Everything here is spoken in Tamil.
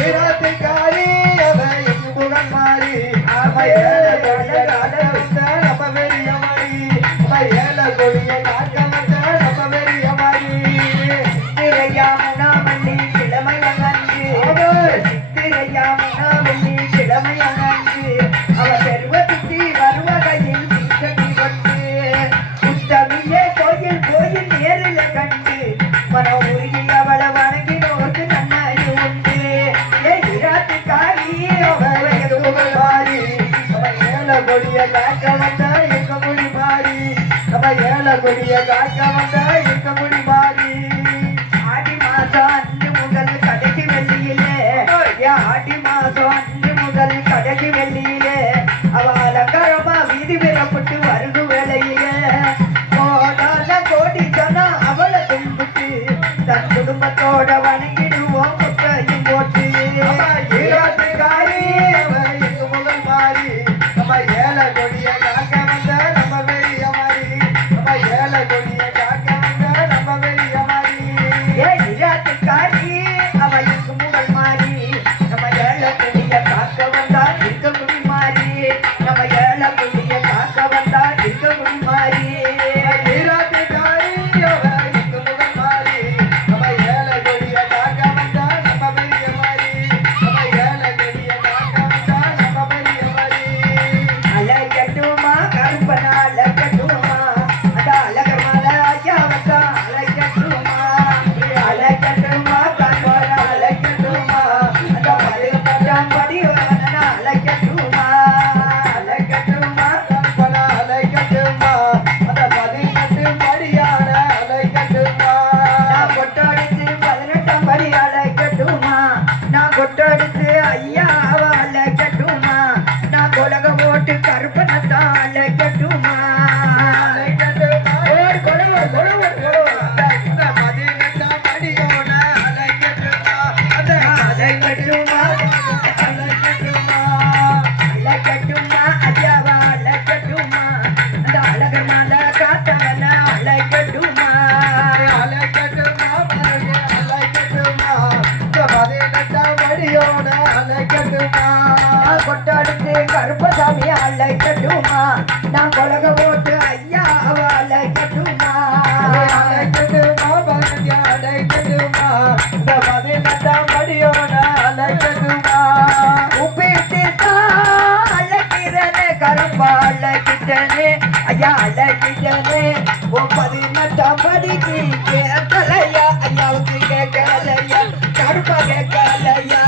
ஈராத்துக்காரி அவ எங்கு புகழ் மாறி அவ ஏழ கொடிய காக்க வந்த நம்ம பெரிய மாறி அவ ஏழ கொடிய காக்க வந்த நம்ம பெரிய மாறி சித்திரையாமணி கிழமையங்கன்று சித்திரையாமணி கிழமையங்கன்று அவ பெருவத்தி வருவகையில் சீக்கடி கொண்டு உத்தமியே கோயில் கோயில் நேரில் கண்டு மன உருகி அவளை வணங்கினோக்கு நன்னாய் உண்டு ஈராத்துக்காரி அவ புகழ் மாறி அவ ஏழ கொடிய காக்க வந்த எங்க முடி மாறி அவ ஏழ கொடிய காக்க வந்த எங்க முடி மாறி ஆடி மாசம் அன்று முதல் கடைசி வெள்ளியிலே ஆடி மாசம் அன்று முதல் கடைசி வெள்ளியிலே அவ அலங்காரமா வீதி விரப்பட்டு வருது வேளையிலே கோடான கோடி சொன்னா அவளை கும்பிட்டு தன் குடும்பத்தோட வணங்கிடுவோம் முத்தையும் போட்டு ஈராத்துக்காரி அவ எங்க புகழ் மாறி நம்ம ஏழ கொடிய காக்க வந்த நம்ம பெரிய மாறி நம்ம ஏழ கொடிய காக்க வந்த நம்ம பெரிய மாறி ஈராத்துக்காரி அவ இங்கு முகல் மாறி நம்ம ஏழ குடிய காக்க வந்தா இருக்க குடி மாறி நம்ம ஏழ குடிய காக்க வந்தா இருக்க குடி மாறி ஈராத்துக்காரி அவ எங்க புகழ் மாறி நம்ம ஏழ கொடிய காக்க வந்த நம்ம பெரிய மாறி நம்ம ஏழ கொடிய காக்க வந்த நம்ம பெரிய மாறி அலைக்கட்டுமா கருப்பனா அலைக்கட்டுமா அந்த அழகர் மலை ஐயாவத்தா அலைக்கட்டுமா அலைக்கட்டுமா கருப்பனா அலைக்கட்டுமா அந்த மருகப்பட்டான் படி வரனா அலைக்கட்டுமா அலைக்கட்டுமா கற்பனா அலைக்கட்டுமா அந்த 18 படியான அலைக்கட்டுமா நான் கொட்டடிச்சு 18ஆம் படி அலைக்கட்டுமா நான் கொட்டடிச்சு ஐயாவ அலைக்கட்டுமா நான் கொலக போட்டு கருப்பனத்தான் அலைக்கட்டுமா அலைக்கட்டுமா ஓடு கொலவ கொலவ அந்த 18 படியோட அலைக்கட்டுமா அந்த அலைக்கட்டுமா அலைக்கட்டுமா அலைக்கட்டுமா ஐயாவா அலைக்கட்டுமா அந்த அழகர் மலை காத்தவன அலைக்கட்டுமா அலைக்கட்டுமா பாருங்க அலைக்கட்டுமா இந்த 18 படியோட அலைக்கட்டுமா நான் கொட்டடிச்சு கருப்பசாமி அலைக்கட்டுமா நான் கொலக போட்டு ஐயாவ அலைக்கட்டுமா அலைக்கட்டுமா பாருங்க அலைக்கட்டுமா இந்த 18 படியோட அலைக்கட்டுமா உப்பிட்டு அழைக்கிறனே கருப்பா அழைக்கிட்டனே ஐயா அழைக்கிட்டனே ஓ 18ஆம் படிக்கு கேட்கலையா ஐயாவுக்கு கேட்கலையா கருப்பா கேட்கலையா